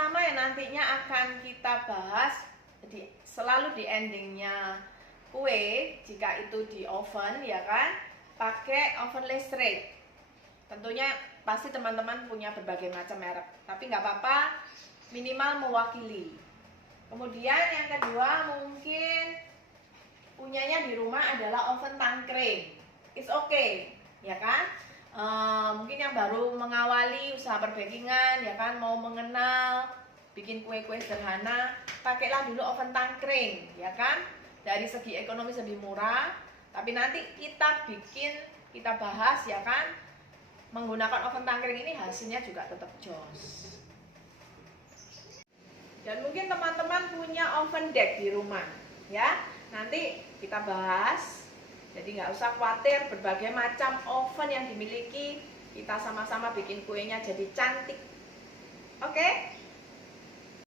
pertama yang nantinya akan kita bahas selalu di endingnya kue, jika itu di oven ya kan, pakai oven listrik. Tentunya pasti teman-teman punya berbagai macam merek, tapi nggak apa-apa, minimal mewakili. Kemudian yang kedua, mungkin punyanya di rumah adalah oven tangkring. It's okay, ya kan? Mungkin yang baru mengawali usaha perbakingan, ya kan, mau mengenal bikin kue-kue sederhana, pakailah dulu oven tangkring, ya kan? Dari segi ekonomis lebih murah, tapi nanti kita bahas, ya kan? Menggunakan oven tangkring ini hasilnya juga tetap jos. Dan mungkin teman-teman punya oven deck di rumah, ya. Nanti kita bahas. Jadi nggak usah khawatir, berbagai macam oven yang dimiliki, kita sama-sama bikin kuenya jadi cantik. Oke?